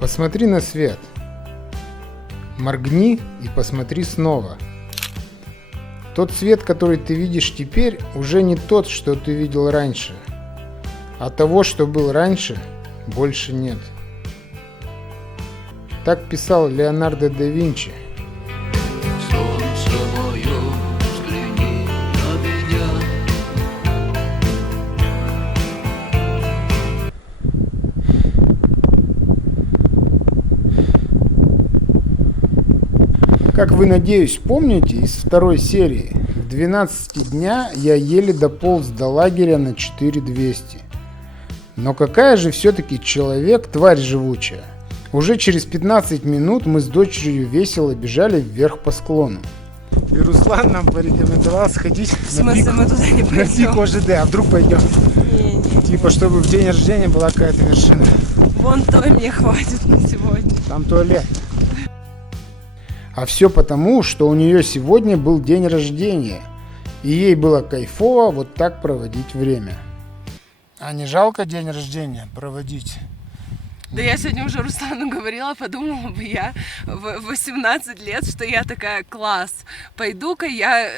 Посмотри на свет. Моргни и посмотри снова. Тот свет, который ты видишь теперь, уже не тот, что ты видел раньше. А того, что был раньше, больше нет. Так писал Леонардо да Винчи. Солнце мое, взгляни на меня. Как вы, надеюсь, помните, из второй серии, в 12 дня я еле дополз до лагеря на 4200. Но какая же все-таки человек, тварь живучая. Уже через 15 минут мы с дочерью весело бежали вверх по склону. И Руслан нам порекомендовал сходить мы туда не на пик ОЖД, а вдруг пойдем? Не. Типа, чтобы в день рождения была какая-то вершина. Вон той мне хватит на сегодня. Там туалет. А все потому, что у нее сегодня был день рождения, и ей было кайфово вот так проводить время. А не жалко день рождения проводить? Да я сегодня уже Руслану говорила, подумала бы я в 18 лет, что я такая, класс, пойду-ка я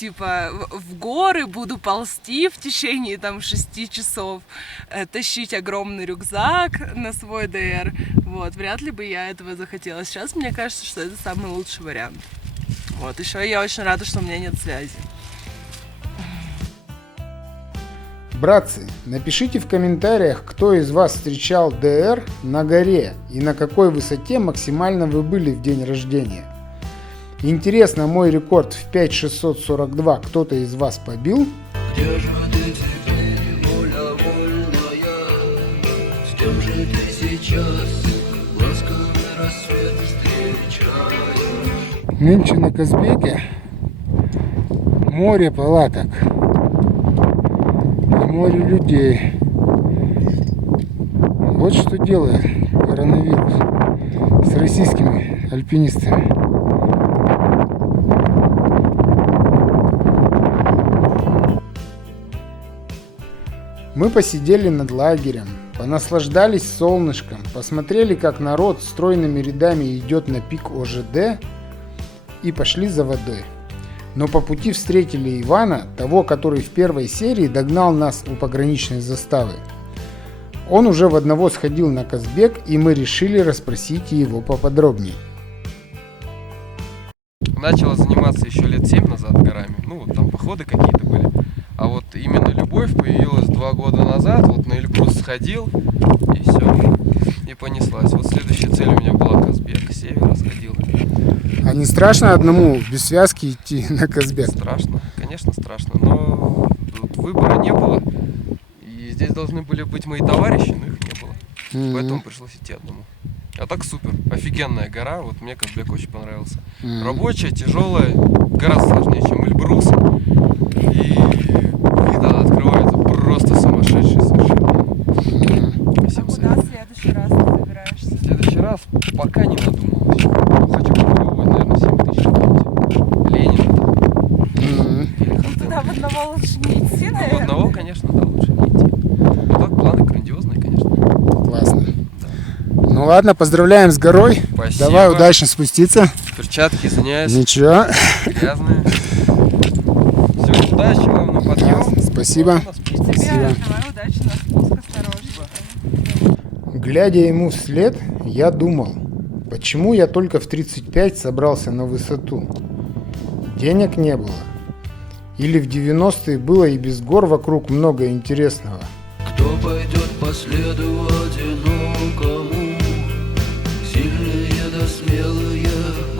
в горы буду ползти в течение там 6 часов, тащить огромный рюкзак на свой ДР, вот, вряд ли бы я этого захотела. Сейчас мне кажется, что это самый лучший вариант. Вот, еще я очень рада, что у меня нет связи. Братцы, напишите в комментариях, кто из вас встречал ДР на горе и на какой высоте максимально вы были в день рождения. Интересно, мой рекорд в 5642 кто-то из вас побил? Где же ты теперь, воля вольная? С кем же ты сейчас ласковый рассвет встречаешь? Нынче на Казбеке море палаток. Море людей. Вот что делает коронавирус с российскими альпинистами. Мы посидели над лагерем, понаслаждались солнышком, посмотрели, как народ стройными рядами идет на пик ОЖД и пошли за водой. Но по пути встретили Ивана, того, который в первой серии догнал нас у пограничной заставы. Он уже в одного сходил на Казбек, и мы решили расспросить его поподробнее. Начала заниматься еще лет 7 назад горами, ну вот там походы какие-то были. А вот именно любовь появилась 2 года назад, вот на Эльбрус сходил, и все, и понеслась. Вот следующая цель у меня была Казбек, с севера сходил. А не страшно одному без связки идти на Казбек? Страшно, конечно страшно, но тут выбора не было. И здесь должны были быть мои товарищи, но их не было. Поэтому пришлось идти одному. А так супер, офигенная гора, вот мне Казбек очень понравился. Рабочая, тяжелая, гораздо сложнее, чем Эльбрус. И вид открывается просто сумасшедший совершенно. Всем Куда в следующий раз ты собираешься? В следующий раз пока не надумал еще. Хочу попробовать, наверное, 7000 какой-нибудь. Ленин. Или Хантен. Туда в одного лучше не идти, В наверное. одного, конечно, да, лучше не идти. Но так планы грандиозные, конечно. Классно. Ну ладно, поздравляем с горой. Спасибо. Давай удачно спуститься. Перчатки, извиняюсь, Ничего. грязные. Все, удачи вам на подъем. Классно, спасибо. Тебе давай удачи на спуск, осторожно. Глядя ему вслед, я думал, почему я только в 35 собрался на высоту? Денег не было. Или в 90-е было и без гор вокруг много интересного. Кто пойдет по следу одинокому? Сильные да смелые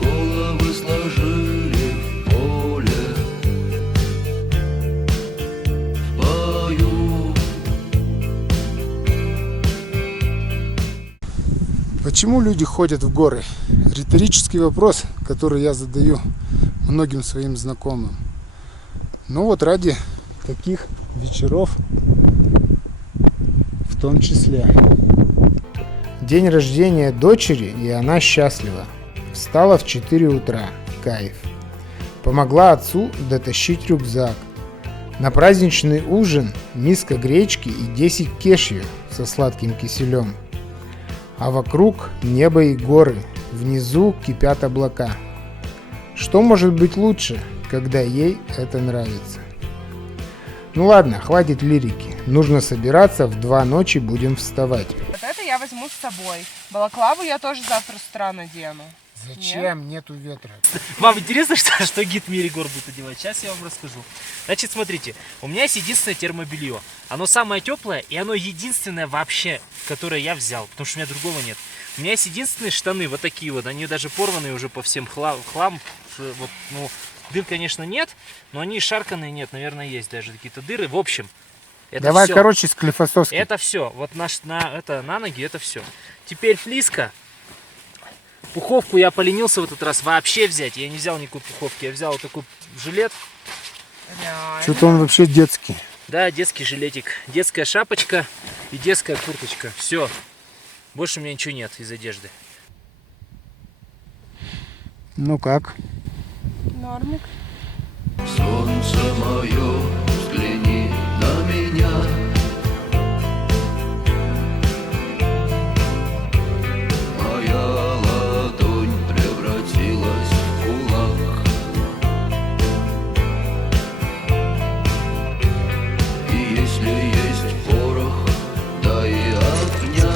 головы сложили в поле, в бою. Почему люди ходят в горы? Риторический вопрос, который я задаю многим своим знакомым. Ну вот ради таких вечеров в том числе. День рождения дочери, и она счастлива. Встала в 4 утра. Кайф. Помогла отцу дотащить рюкзак. На праздничный ужин миска гречки и 10 кешью со сладким киселем. А вокруг небо и горы, внизу кипят облака. Что может быть лучше, когда ей это нравится? Ну ладно, хватит лирики. Нужно собираться, в 2 ночи будем вставать. Вот это я возьму с собой. Балаклаву я тоже завтра с утра надену. Зачем? Нету ветра. Вам интересно, что гид Меригор будет одевать? Сейчас я вам расскажу. Значит, смотрите, у меня есть единственное термобелье. Оно самое теплое, и оно единственное вообще, которое я взял, потому что у меня другого нет. У меня есть единственные штаны, вот такие вот, они даже порванные уже по всем хлам. Вот, ну, дыр, конечно, нет, но они шарканные нет, наверное, есть даже какие-то дыры. В общем, это Давай, всё. короче, Склифосовский. Это все. Вот на ноги это все. Теперь флиска. Пуховку я поленился в этот раз вообще взять. Я не взял никакой пуховки. Я взял вот такой жилет. Что-то он вообще детский. Да, детский жилетик. Детская шапочка и детская курточка. Все. Больше у меня ничего нет из одежды. Ну как? Нормик. Солнце мое, взгляни на меня. Моя ладонь превратилась в кулак. И если есть порох, да и огня.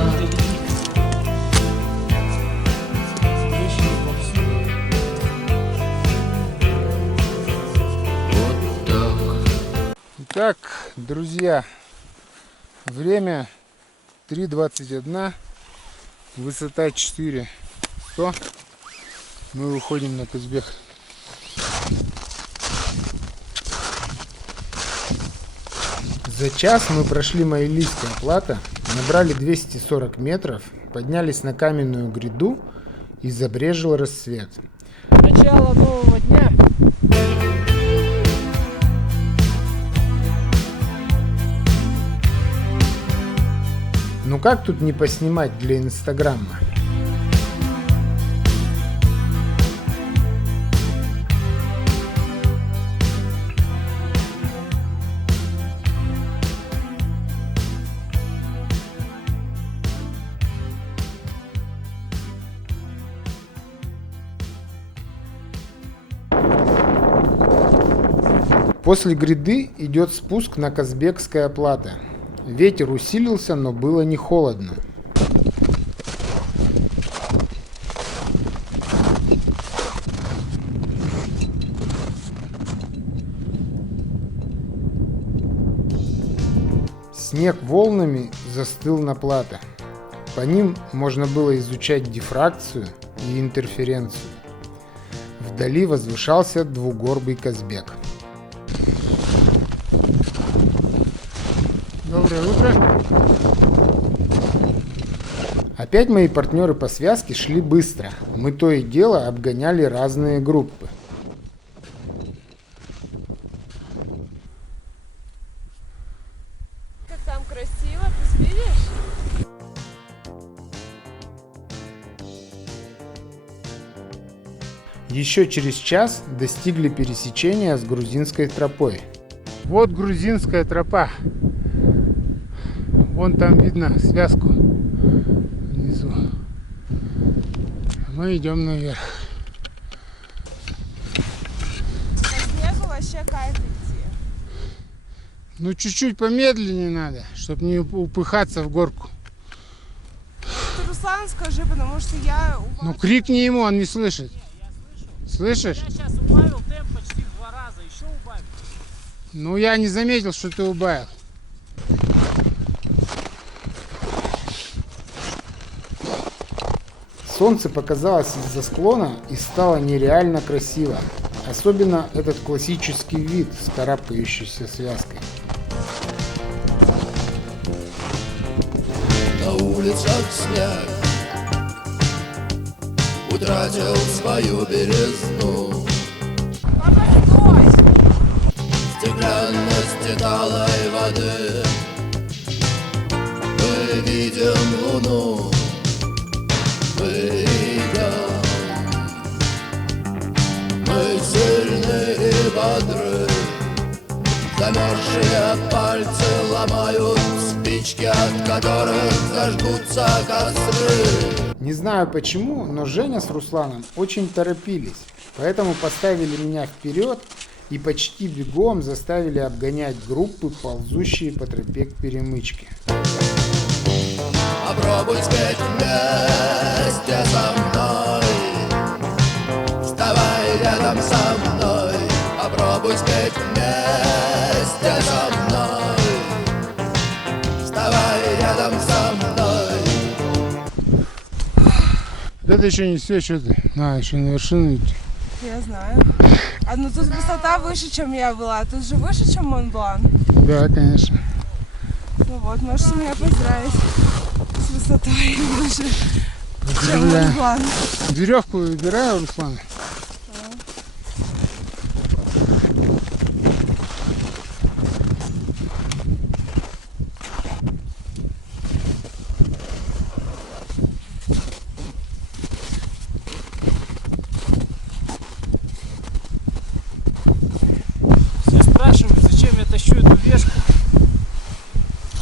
Вот так. Итак, друзья, время 3:21, высота 4100. Мы выходим на Казбек. За час мы прошли Маилийское плато, набрали 240 метров, поднялись на каменную гряду и забрежил рассвет. Начало нового дня. Ну как тут не поснимать для Инстаграма? После гряды идет спуск на Казбекское плато. Ветер усилился, но было не холодно. Снег волнами застыл на плато. По ним можно было изучать дифракцию и интерференцию. Вдали возвышался двугорбый Казбек. Доброе утро. Опять мои партнеры по связке шли быстро. Мы то и дело обгоняли разные группы. Как там красиво, ты видишь? Еще через час достигли пересечения с грузинской тропой. Вот грузинская тропа. Вон там видно связку внизу. Мы идем наверх. По снегу вообще кайф идти. Ну чуть-чуть помедленнее надо, чтобы не упыхаться в горку. Ты Руслан скажи, потому что я... Ну крикни ему, он не слышит. Слышишь? Я сейчас убавил темп почти в 2 раза. Еще убавил. Ну я не заметил, что ты убавил. Солнце показалось из-за склона и стало нереально красиво. Особенно этот классический вид с карабкающейся связкой. На улицах снег утратил свою белизну. Стеклянности талой воды мы видим луну, мы идем, мы сильны и бодры, замерзшие пальцы ломают спину. спички, от которых зажгутся костры. Не знаю почему, но Женя с Русланом очень торопились, поэтому поставили меня вперед и почти бегом заставили обгонять группы, ползущие по тропе к перемычке. Попробуй спеть вместе со мной, вставай рядом со мной. Попробуй спеть вместе со мной, вставай рядом со мной. Это еще не все, что ты? Еще на вершину идти. Я знаю. Ну тут высота выше, чем я была. Тут же выше, чем Монблан. Да, конечно. Ну вот, можете меня поздравить с высотой выше, чем Поздравляю. Монблан. Веревку выбираю, Руслан. Все спрашивают, зачем я тащу эту вешку.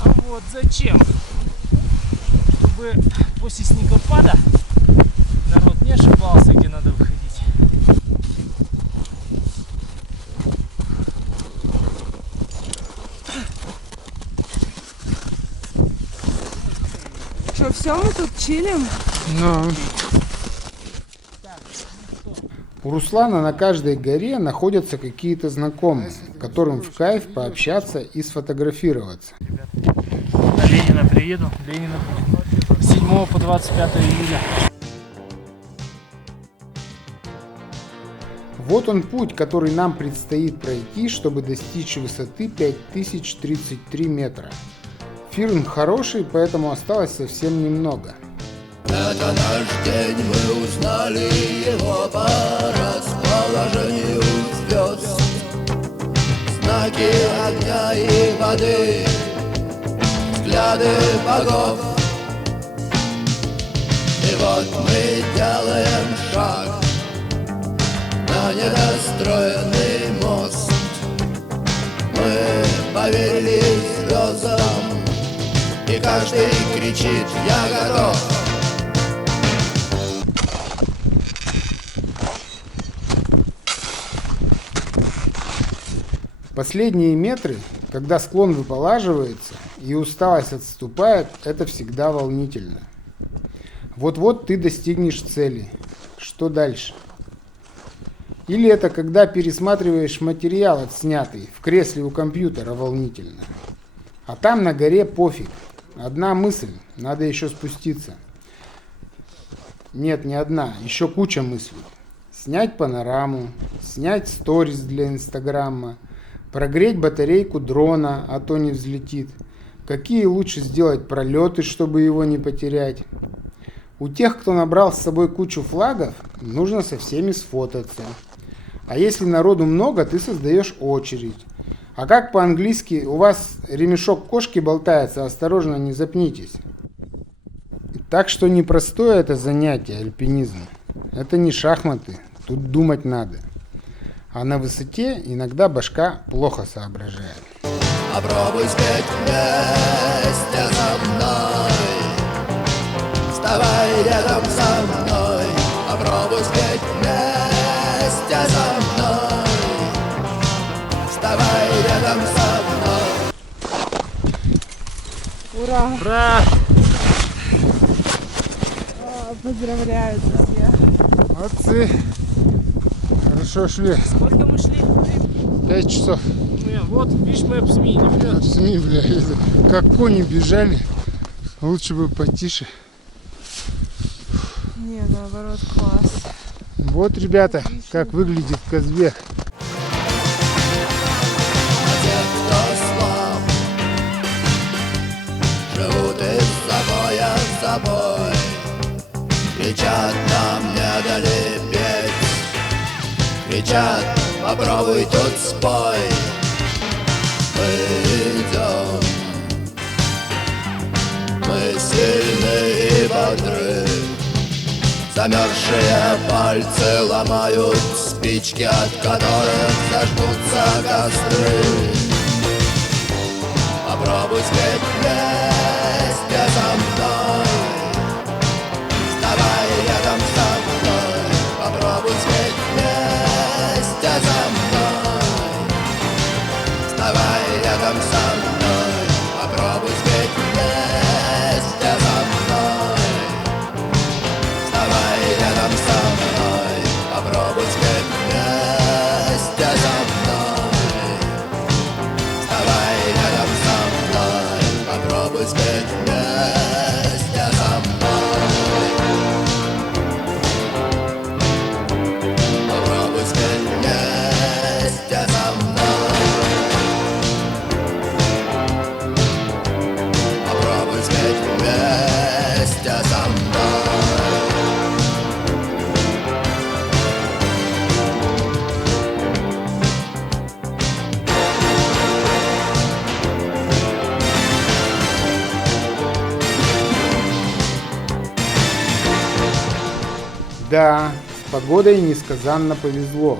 А вот зачем? Чтобы после снегопада народ не ошибался, где надо выходить. Что, все, мы тут чилим? Ну. У Руслана на каждой горе находятся какие-то знакомые, которым в кайф пообщаться и сфотографироваться. На Ленина приеду. Ленина будет с 7 по 25 июля. Вот он путь, который нам предстоит пройти, чтобы достичь высоты 5033 метра. Фирн хороший, поэтому осталось совсем немного. Это наш день, мы узнали его по расположению звезд. Знаки огня и воды, взгляды богов. И вот мы делаем шаг на недостроенный мост. Мы поверили звездам, и каждый кричит: я готов. Последние метры, когда склон выполаживается и усталость отступает, это всегда волнительно. Вот-вот ты достигнешь цели. Что дальше? Или это когда пересматриваешь материал отснятый в кресле у компьютера, волнительно. А там на горе пофиг. Одна мысль, надо еще спуститься. Нет, не одна, еще куча мыслей. Снять панораму, снять сторис для Инстаграма, прогреть батарейку дрона, а то не взлетит. Какие лучше сделать пролеты, чтобы его не потерять. У тех, кто набрал с собой кучу флагов, нужно со всеми сфотаться. А если народу много, ты создаешь очередь. А как по-английски у вас ремешок кошки болтается, осторожно, не запнитесь. Так что непростое это занятие, альпинизм. Это не шахматы, тут думать надо. А на высоте иногда башка плохо соображает. Попробуй спеть вместе со мной, вставай рядом со мной. Попробуй спеть вместе со мной, вставай рядом со мной. Ура! Ура! Поздравляю, друзья. Молодцы. Хорошо шли. Сколько мы шли? 5 часов. Вот, видишь, мы в СМИ не вперед. СМИ, бля, как кони бежали. Лучше бы потише. Не, наоборот, класс. Вот, ребята, как выглядит Казбек. Те, кто слаб, живут из забоя в забой, кричат: нам не дали петь, кричат: попробуй тут спой. Мы идем, мы сильны и бодры, замерзшие пальцы ломают спички, от которых зажгутся костры. Попробуй спеть вместе со мной. Вставай рядом со мной. Попробуй спеть вместе со мной. Вставай рядом со мной. Попробуй спеть вместе со мной. Вставай рядом со мной. Попробуй спеть вместе со мной. Вставай рядом со мной. Попробуй спеть вместе со мной. Попробуй спеть вместе со мной. Попробуй спеть вместе со мной. Да, с погодой несказанно повезло.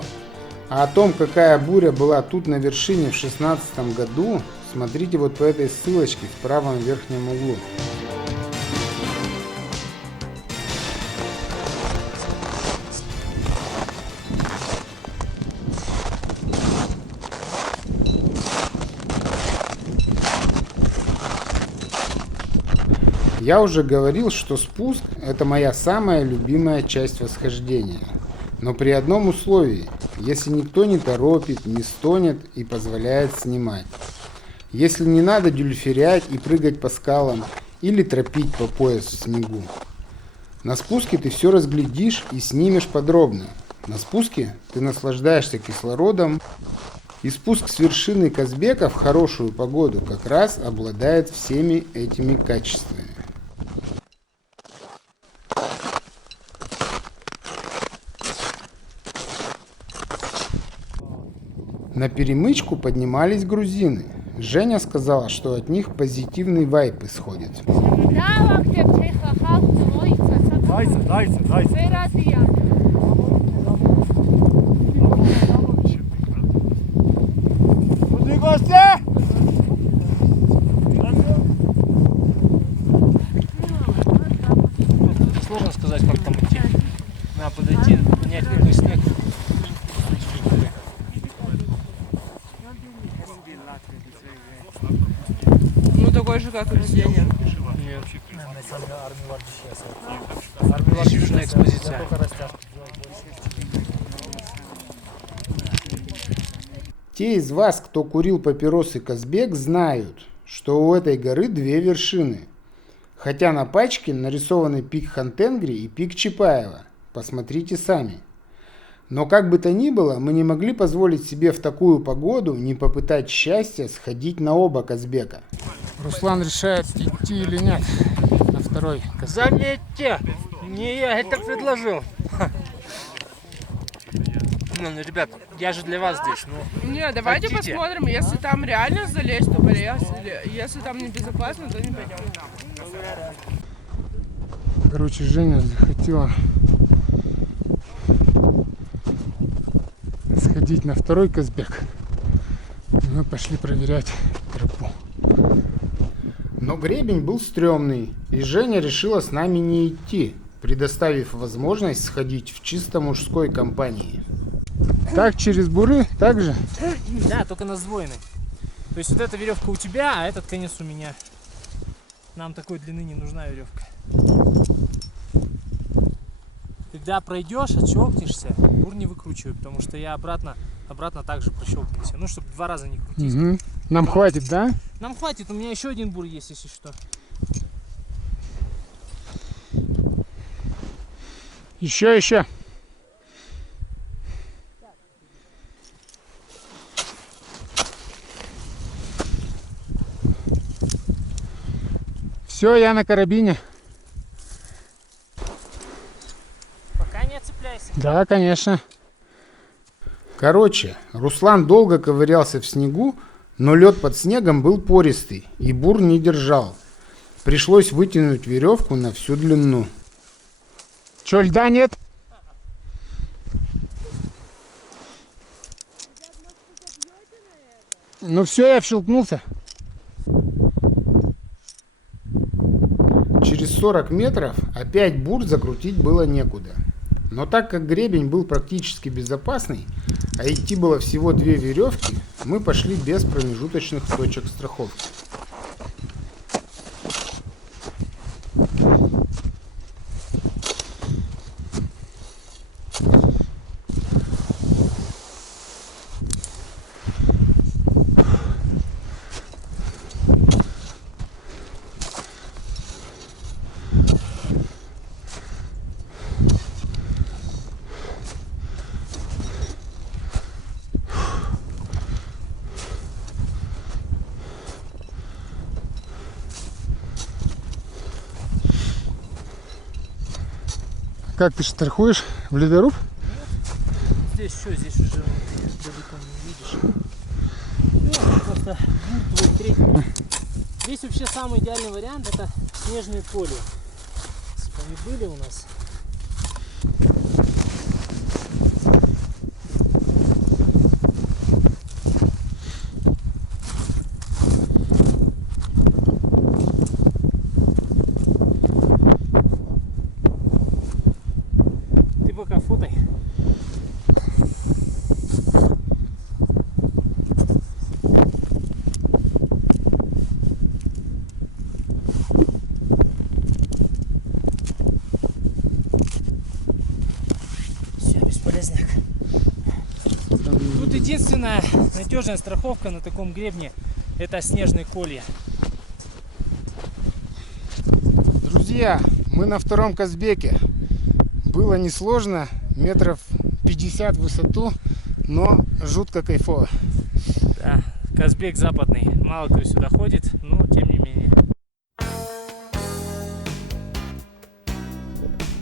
А о том, какая буря была тут на вершине в 16 году, смотрите вот по этой ссылочке в правом верхнем углу. Я уже говорил, что спуск – это моя самая любимая часть восхождения. Но при одном условии – если никто не торопит, не стонет и позволяет снимать. Если не надо дюльферять и прыгать по скалам или тропить по пояс в снегу. На спуске ты все разглядишь и снимешь подробно. На спуске ты наслаждаешься кислородом. И спуск с вершины Казбека в хорошую погоду как раз обладает всеми этими качествами. На перемычку поднимались грузины. Женя сказала, что от них позитивный вайб исходит. Сложно сказать, как там идти. Надо подойти, понять, какой снег. Ну такой же, как и везде, нет? Здесь южная экспозиция. Те из вас, кто курил папиросы Казбек, знают, что у этой горы две вершины. Хотя на пачке нарисованы пик Хантенгри и пик Чапаева. Посмотрите сами. Но как бы то ни было, мы не могли позволить себе в такую погоду не попытать счастья сходить на оба Казбека. Руслан решает, идти или нет на второй Казбек. Заметьте, не я это предложил. Ну, ребят, я же для вас здесь. Ну, Не, давайте хотите? посмотрим, если там реально залезть, то полез. Если там небезопасно, то не пойдем. Короче, Женя захотела сходить на второй Казбек. И мы пошли проверять тропу. Но гребень был стрёмный, и Женя решила с нами не идти, предоставив возможность сходить в чисто мужской компании. Так через буры, так же? да, только на сдвоенной. То есть вот эта веревка у тебя, а этот конец у меня. Нам такой длины не нужна веревка. Когда пройдешь, отщелкнешься, бур не выкручивай, потому что я обратно также прощелкнулся. Ну, чтобы 2 раза не крутить. Угу. Нам хватит, да? Нам хватит, у меня еще один бур есть, если что. Еще. Все, я на карабине. Пока не отцепляйся. Да, конечно. Короче, Руслан долго ковырялся в снегу, но лед под снегом был пористый, и бур не держал. Пришлось вытянуть веревку на всю длину. Че, льда нет? Ну все, я вщелкнулся. 40 метров, а 5 бурт закрутить было некуда. Но так как гребень был практически безопасный, а идти было всего 2 веревки, мы пошли без промежуточных точек страховки. Как ты страхуешь в ледоруб? Здесь что, здесь уже далеко не видишь. Ну, просто твой третий. Здесь вообще самый идеальный вариант — это снежные коли. Они были у нас. Ты пока фотай. Все, бесполезняк. Тут единственная надежная страховка на таком гребне — это снежные колья. Друзья, мы на втором Казбеке. Было несложно, метров 50 в высоту, но жутко кайфово. Да, Казбек западный. Мало кто сюда ходит, но тем не менее.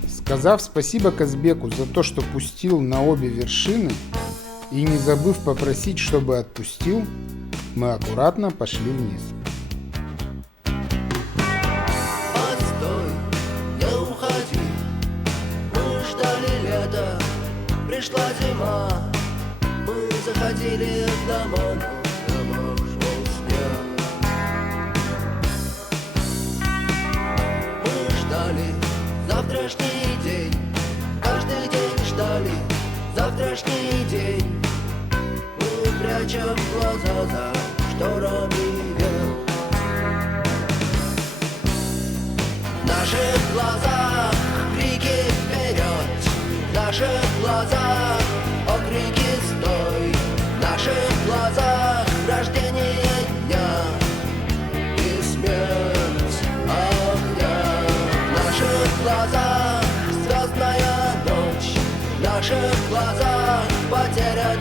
Сказав спасибо Казбеку за то, что пустил на обе вершины, и не забыв попросить, чтобы отпустил, мы аккуратно пошли вниз. Постой, не уходи. Мы ждали лета, пришла зима. Мы заходили в дома, но шел снег. Мы ждали завтрашний день, каждый день ждали завтрашний день. Мы прячем глаза за шторами век. В наших глазах крики вперед, в наших глазах окрики стой, в наших глазах рождение дня и смерть огня. В наших глазах звездная ночь, в наших глазах потеря.